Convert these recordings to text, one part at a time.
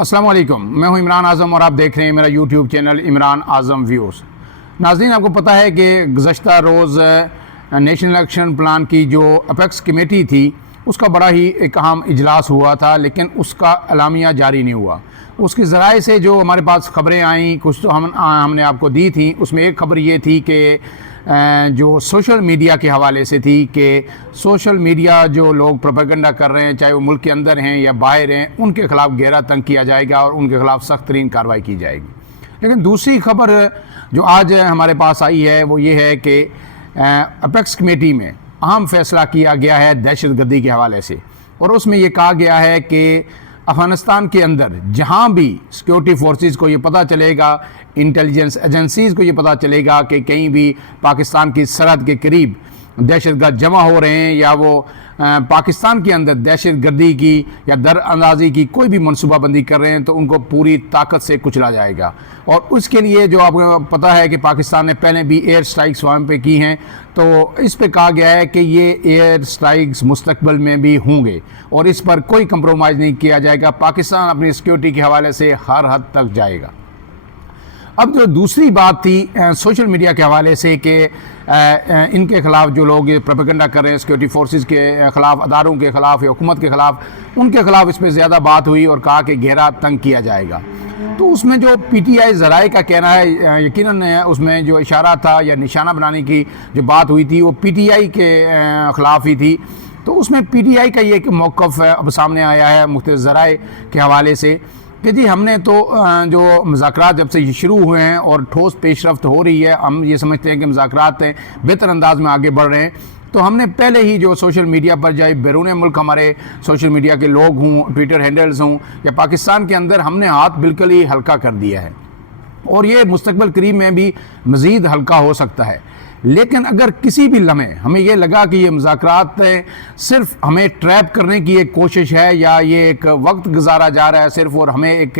अस्सलाम वालेकुम, मैं हूं इमरान आज़म और आप देख रहे हैं मेरा यूट्यूब चैनल इमरान आज़म व्यूज़। नाज़रीन, आपको पता है कि गुज़श्ता रोज़ नेशनल इलेक्शन प्लान की जो अपेक्स कमेटी थी उसका बड़ा ही एक अहम इजलास हुआ था, लेकिन उसका अलामिया जारी नहीं हुआ। उसके ज़राए से जो हमारे पास ख़बरें आईं, कुछ तो हमने आपको दी थी। उसमें एक ख़बर ये थी कि जो सोशल मीडिया के हवाले से थी कि सोशल मीडिया जो लोग प्रोपेगेंडा कर रहे हैं, चाहे वो मुल्क के अंदर हैं या बाहर हैं, उनके ख़िलाफ़ गहरा तंग किया जाएगा और उनके ख़िलाफ़ सख्त तरीन कार्रवाई की जाएगी। लेकिन दूसरी ख़बर जो आज हमारे पास आई है वो ये है कि अपेक्स कमेटी में अहम फ़ैसला किया गया है दहशतगर्दी के हवाले से, और उसमें ये कहा गया है कि अफ़गानिस्तान के अंदर जहाँ भी सिक्योरिटी फोर्सेस को ये पता चलेगा, इंटेलिजेंस एजेंसीज़ को ये पता चलेगा कि कहीं भी पाकिस्तान की सरहद के करीब दहशतगर्द जमा हो रहे हैं या वो पाकिस्तान के अंदर दहशतगर्दी की या दरअंदाजी की कोई भी मनसूबाबंदी कर रहे हैं, तो उनको पूरी ताकत से कुचला जाएगा। और उसके लिए जो आपको पता है कि पाकिस्तान ने पहले भी एयर स्ट्राइक्स वहाँ पे की हैं, तो इस पे कहा गया है कि ये एयर स्ट्राइक्स मुस्तकबिल में भी होंगे और इस पर कोई कंप्रोमाइज़ नहीं किया जाएगा। पाकिस्तान अपनी सिक्योरिटी के हवाले से हर हद तक जाएगा। अब जो दूसरी बात थी सोशल मीडिया के हवाले से कि इनके ख़िलाफ़ जो लोग प्रोपेगेंडा कर रहे हैं, सिक्योरिटी फोर्सेस के ख़िलाफ़, अदारों के ख़िलाफ़ या हुकूमत के ख़िलाफ़, उनके ख़िलाफ़ इस पर ज़्यादा बात हुई और कहा कि गहरा तंग किया जाएगा। तो उसमें जो पीटीआई ज़राए का कहना है, यकीनन उसमें जो इशारा था या निशाना बनाने की जो बात हुई थी वो पीटीआई के ख़िलाफ़ ही थी। तो उसमें पीटीआई का ये मौक़िफ़ अब सामने आया है मुख्तलिफ़ ज़राए के हवाले से कि जी हमने तो जो मुज़ाकरात जब से शुरू हुए हैं और ठोस पेशरफ्त हो रही है, हम ये समझते हैं कि मुज़ाकरात बेहतर अंदाज में आगे बढ़ रहे हैं, तो हमने पहले ही जो सोशल मीडिया पर चाहे बैरून मुल्क हमारे सोशल मीडिया के लोग हों, ट्विटर हैंडल्स हों या पाकिस्तान के अंदर, हमने हाथ बिल्कुल ही हल्का कर दिया है और ये मुस्तकबिल करीब में भी मज़ीद हल्का हो सकता है। लेकिन अगर किसी भी लम्हे हमें ये लगा कि ये मुज़ाकरात सिर्फ हमें ट्रैप करने की एक कोशिश है या ये एक वक्त गुजारा जा रहा है सिर्फ और हमें एक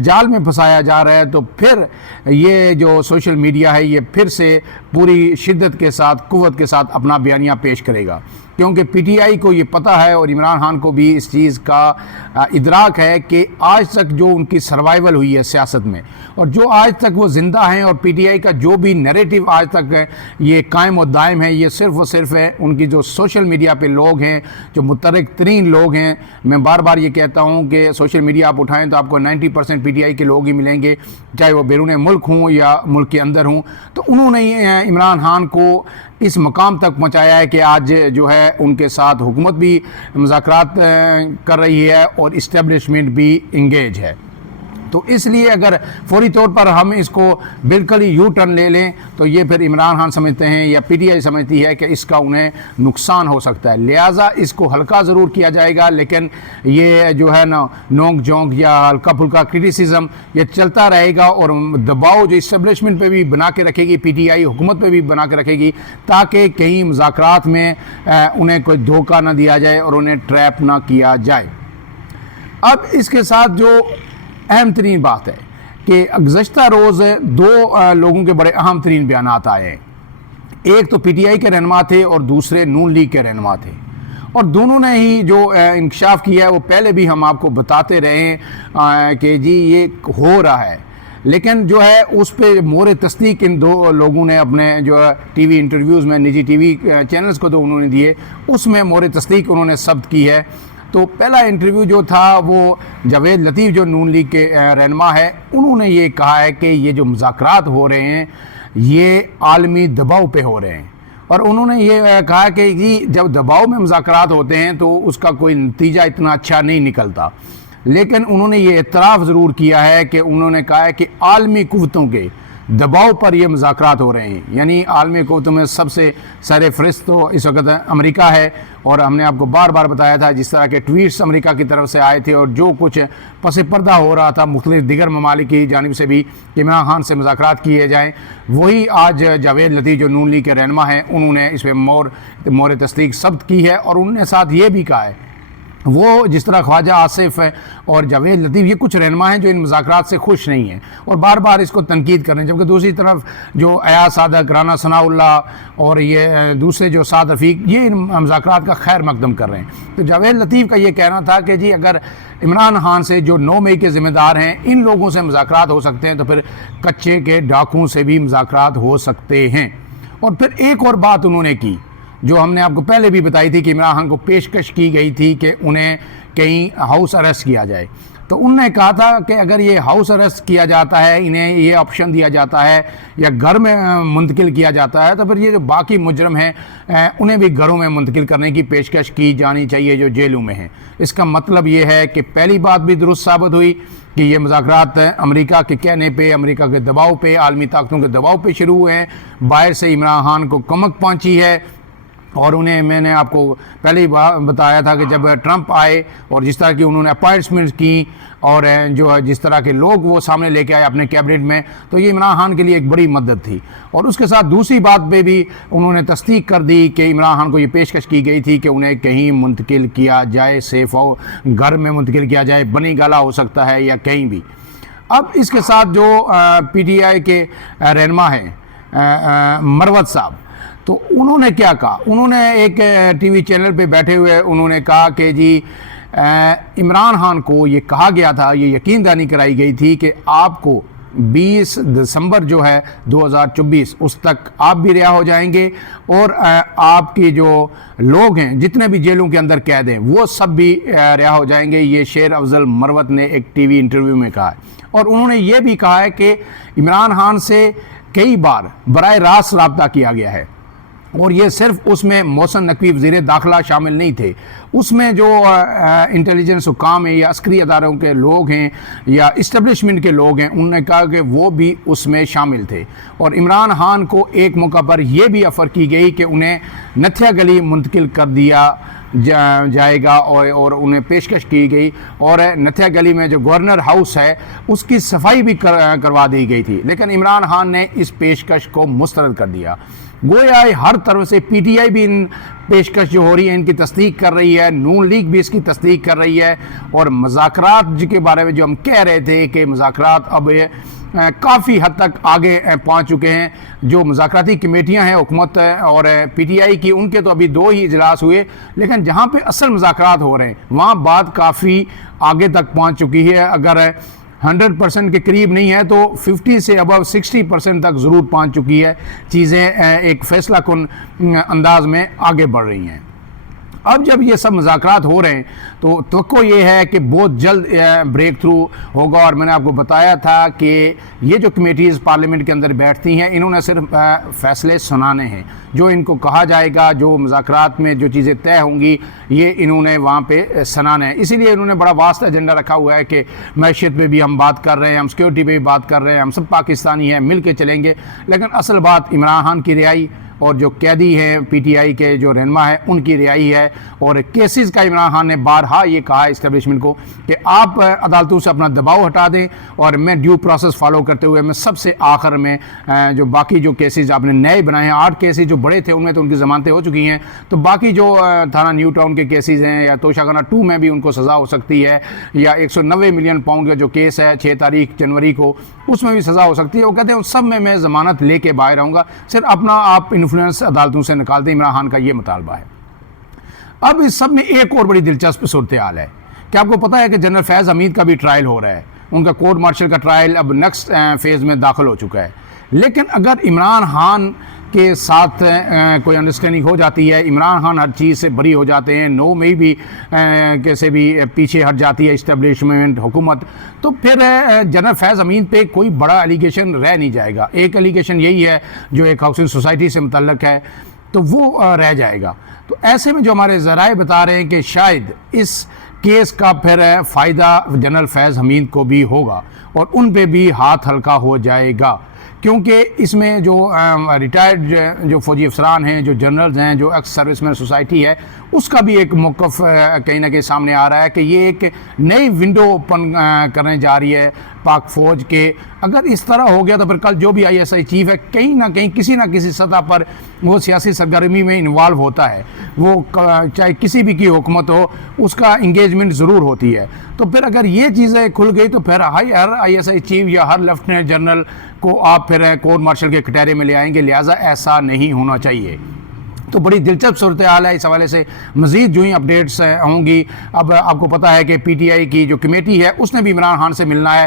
जाल में फंसाया जा रहा है, तो फिर ये जो सोशल मीडिया है ये फिर से पूरी शिद्दत के साथ, क़ुव्वत के साथ अपना बयानिया पेश करेगा, क्योंकि पीटीआई को ये पता है और इमरान खान को भी इस चीज़ का इदराक है कि आज तक जो उनकी सर्वाइवल हुई है सियासत में और जो आज तक वो ज़िंदा हैं और पीटीआई का जो भी नैरेटिव आज तक ये कायम और दायम है, ये सिर्फ़ और सिर्फ है उनकी जो सोशल मीडिया पे लोग हैं, जो मुतरक तरीन लोग हैं। मैं बार बार ये कहता हूँ कि सोशल मीडिया आप उठाएँ तो आपको 90% पीटीआई के लोग ही मिलेंगे, चाहे वो बैरून मुल्क हों या मुल्क के अंदर हों। तो उन्होंने इमरान खान को इस मकाम तक पहुँचाया है कि आज जो है उनके साथ हुकूमत भी मुज़ाकरात कर रही है और इस्टेब्लिशमेंट भी इंगेज है। तो इसलिए अगर फौरी तौर पर हम इसको बिल्कुल ही यू टर्न ले लें तो ये फिर इमरान खान समझते हैं या पीटीआई समझती है कि इसका उन्हें नुकसान हो सकता है, लिहाजा इसको हल्का ज़रूर किया जाएगा। लेकिन ये जो है ना नोक झोंक या हल्का फुल्का क्रिटिसिज्म ये चलता रहेगा और दबाव जो इस्टेब्लिशमेंट पे भी बना के रखेगी पीटीआई, हुकूमत पे भी बना के रखेगी, ताकि कहीं मुज़ाकरात में उन्हें कोई धोखा ना दिया जाए और उन्हें ट्रैप ना किया जाए। अब इसके साथ जो अहम तरीन बात है कि गुज़श्ता रोज़ दो लोगों के बड़े अहम तरीन बयानात आए हैं। एक तो पीटीआई के रहनुमा थे और दूसरे नून लीग के रहनुमा थे, और दोनों ने ही जो इंकशाफ किया है वो पहले भी हम आपको बताते रहे हैं कि जी ये हो रहा है। लेकिन जो है उस पर मोहर तस्दीक इन दो लोगों ने अपने जो टीवी इंटरव्यूज़ में, निजी टीवी चैनल्स को तो उन्होंने दिए, उसमें मोहर तस्दीक उन्होंने सब्त की है। तो पहला इंटरव्यू जो था वो जावेद लतीफ़ जो नून लीग के रहनुमा है, उन्होंने ये कहा है कि ये जो मुज़ाकरात हो रहे हैं ये आलमी दबाव पे हो रहे हैं, और उन्होंने ये कहा कि जी जब दबाव में मुज़ाकरात होते हैं तो उसका कोई नतीजा इतना अच्छा नहीं निकलता। लेकिन उन्होंने ये एतराफ़ ज़रूर किया है कि उन्होंने कहा है कि आलमी क़ुव्वतों के दबाव पर ये मुज़ाकरात हो रहे हैं, यानी आलमी क़ुव्वतों में सबसे सरफ़हरिस्त तो इस वक्त अमेरिका है, और हमने आपको बार बार बताया था जिस तरह के ट्वीट्स अमेरिका की तरफ से आए थे और जो कुछ पस पर्दा हो रहा था मुख्तलिफ दिगर ममालिक की जानिब से भी कि इमरान खान से मुज़ाकरात किए जाएँ, वही आज जावेद लतीफ़ जो नून लीग के रहनुमा हैं उन्होंने इस पर मोहर तस्दीक सब्त की है। और उन्होंने साथ ये भी कहा है वो जिस तरह ख्वाजा आसिफ है और जावेद लतीफ़, ये कुछ रहनुमा हैं जो इन मुज़ाकरात से खुश नहीं हैं और बार बार इसको तनकीद कर रहे हैं, जबकि दूसरी तरफ जो अयाज सादक, राना सनाउल्लाह और ये दूसरे जो साद रफ़ीक, ये इन मुज़ाकरात का खैर मकदम कर रहे हैं। तो जावेद लतीफ़ का ये कहना था कि जी अगर इमरान खान से जो 9 मई के ज़िम्मेदार हैं इन लोगों से मुज़ाकरात हो सकते हैं तो फिर कच्चे के डाकुओं से भी मुज़ाकरात हो सकते हैं। और फिर एक और बात उन्होंने की जो हमने आपको पहले भी बताई थी कि इमरान खान को पेशकश की गई थी कि उन्हें कहीं हाउस अरेस्ट किया जाए। तो उन्होंने कहा था कि अगर ये हाउस अरेस्ट किया जाता है, इन्हें ये ऑप्शन दिया जाता है या घर में मुंतकिल किया जाता है, तो फिर ये जो बाकी मुजरम हैं उन्हें भी घरों में मुंतकिल करने की पेशकश की जानी चाहिए जो जेलों में हैं। इसका मतलब ये है कि पहली बात भी दुरुस्त साबित हुई कि ये मुज़ाकरात अमेरिका के कहने पे, अमेरिका के दबाव पे, आलमी ताकतों के दबाव पे शुरू हुए हैं। बाहर से इमरान खान को कमक पहुँची है और उन्हें मैंने आपको पहले ही बताया था कि जब ट्रंप आए और जिस तरह की उन्होंने अपॉइंटमेंट्स की और जो है जिस तरह के लोग वो सामने लेके आए अपने कैबिनेट में, तो ये इमरान खान के लिए एक बड़ी मदद थी। और उसके साथ दूसरी बात पे भी उन्होंने तस्दीक कर दी कि इमरान खान को ये पेशकश की गई थी कि उन्हें कहीं मुंतकिल किया जाए, सेफ हो घर में मुंतकिल किया जाए, बनी गाला हो सकता है या कहीं भी। अब इसके साथ जो PTI के रहनुमा हैं मरवत साहब, तो उन्होंने क्या कहा, उन्होंने एक TV चैनल पे बैठे हुए उन्होंने कहा कि जी इमरान खान को ये कहा गया था, ये यकीन दहानी कराई गई थी कि आपको 20 दिसंबर जो है 2024 उस तक आप भी रिहा हो जाएंगे और आपके जो लोग हैं जितने भी जेलों के अंदर कैद हैं वो सब भी रिहा हो जाएंगे। ये शेर अफजल मरवत ने एक TV इंटरव्यू में कहा है। और उन्होंने ये भी कहा है कि इमरान खान से कई बार बराह रास्त रब्ता किया गया है और ये सिर्फ उसमें मोहसिन नकवी वज़ीर दाखिला शामिल नहीं थे, उसमें जो इंटेलिजेंस हुकाम है या अस्करी अदारों के लोग हैं या इस्टबलिशमेंट के लोग हैं, उन्होंने कहा कि वो भी उसमें शामिल थे। और इमरान खान को एक मौका पर यह भी ऑफ़र की गई कि उन्हें नथिया गली मुंतकिल कर दिया जाएगा और उन्हें पेशकश की गई और नथिया गली में जो गवर्नर हाउस है उसकी सफाई भी करवा दी गई थी, लेकिन इमरान खान ने इस पेशकश को मुस्तरद कर दिया। गोया हर तरफ से PTI भी इन पेशकश जो हो रही है इनकी तस्दीक कर रही है, नून लीग भी इसकी तस्दीक कर रही है। और मुज़ाकरात के बारे में जो हम कह रहे थे कि मुज़ाकरात अब काफ़ी हद तक आगे पहुंच चुके हैं, जो मुज़ाकराती कमेटियां हैं हुकूमत और PTI की, उनके तो अभी 2 ही इजलास हुए, लेकिन जहां पे असल मुज़ाकरात हो रहे हैं वहां बात काफ़ी आगे तक पहुंच चुकी है। अगर 100% के करीब नहीं है तो 50 से अबव 60% तक ज़रूर पहुंच चुकी है। चीज़ें एक फ़ैसला कुन अंदाज में आगे बढ़ रही हैं। अब जब ये सब मुज़ाकरात हो रहे हैं तो तवक्को ये है कि बहुत जल्द ब्रेक थ्रू होगा। और मैंने आपको बताया था कि ये जो कमेटीज़ पार्लियामेंट के अंदर बैठती हैं इन्होंने सिर्फ फ़ैसले सुनाने हैं, जो इनको कहा जाएगा, जो मुज़ाकरात में जो चीज़ें तय होंगी ये इन्होंने वहाँ पे सुनाने हैं। इसीलिए इन्होंने बड़ा वास्ट एजेंडा रखा हुआ है कि मैशियत पे भी हम बात कर रहे हैं, हम सिक्योरिटी पे भी बात कर रहे हैं, हम सब पाकिस्तानी हैं, मिल के चलेंगे। लेकिन असल बात इमरान खान की रिहाई और जो कैदी हैं PTI के जो रहनुमा है उनकी रिहाई है। और केसेस का इमरान खान ने बारहा ये कहा है इस्टेब्लिशमेंट को कि आप अदालतों से अपना दबाव हटा दें और मैं ड्यू प्रोसेस फॉलो करते हुए मैं सबसे आखिर में जो बाकी जो केसेस आपने नए बनाए हैं, 8 केसेस जो बड़े थे उनमें तो उनकी ज़मानतें हो चुकी हैं, तो बाकी जो थाना न्यू टाउन के केसेस हैं या तोशाखाना 2 में भी उनको सज़ा हो सकती है, या 190 मिलियन पाउंड का जो केस है 6 तारीख जनवरी को, उसमें भी सज़ा हो सकती है। वो कहते हैं उन सब में मैं ज़मानत लेके बाहर आऊँगा, सिर्फ अपना आप इन्फ्लुएंस अदालतों से निकालते। इमरान खान का ये मुतालबा है। अब इस सब में एक और बड़ी दिलचस्प सूरत हाल है कि आपको पता है कि जनरल फैज़ हमीद का भी ट्रायल हो रहा है, उनका कोर्ट मार्शल का ट्रायल अब नेक्स्ट फेज़ में दाखिल हो चुका है। लेकिन अगर इमरान खान के साथ कोई अंडरस्टैंडिंग हो जाती है, इमरान खान हर चीज़ से बरी हो जाते हैं, 9 मई भी कैसे भी पीछे हट जाती है इस्टेब्लिशमेंट हुकूमत, तो फिर जनरल फैज़ अमीन पे कोई बड़ा एलिगेशन रह नहीं जाएगा। एक एलिगेशन यही है जो एक हाउसिंग सोसाइटी से मुतल्लक है, तो वो रह जाएगा। तो ऐसे में जो हमारे ज़राए बता रहे हैं कि शायद इस केस का फिर फ़ायदा जनरल फैज़ हमीद को भी होगा और उन पे भी हाथ हल्का हो जाएगा, क्योंकि इसमें जो रिटायर्ड जो फौजी अफसरान हैं, जो जनरल्स हैं, जो एक्स सर्विसमैन सोसाइटी है, उसका भी एक मौक़िफ़ कहीं ना कहीं सामने आ रहा है कि ये एक नई विंडो ओपन करने जा रही है पाक फ़ौज के। अगर इस तरह हो गया तो फिर कल जो भी ISI चीफ है कहीं ना कहीं किसी ना किसी सतह पर वो सियासी सरगर्मी में इन्वॉल्व होता है, वो चाहे किसी भी की हुकूमत हो उसका इंगेजमेंट ज़रूर होती है। तो फिर अगर ये चीज़ें खुल गई तो फिर हर ISI चीफ या हर लेफ्टिनेंट जनरल को आप फिर कोर्ट मार्शल के कटहरे में ले आएंगे, लिहाजा ऐसा नहीं होना चाहिए। तो बड़ी दिलचस्प सूरत हाल है। इस हवाले से मज़ीद जो ही अपडेट्स होंगी, अब आपको पता है कि PTI की जो कमेटी है उसने भी इमरान खान से मिलना है,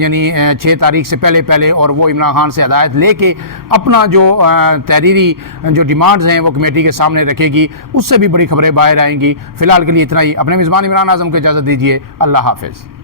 यानी 6 तारीख से पहले और वो इमरान खान से हदायत लेके अपना जो तहरीरी जो डिमांड्स हैं वो कमेटी के सामने रखेगी, उससे भी बड़ी खबरें बाहर आएंगी। फ़िलहाल के लिए इतना ही। अपने मेज़बान इमरान आज़म को इजाज़त दीजिए। अल्लाह हाफ़िज़।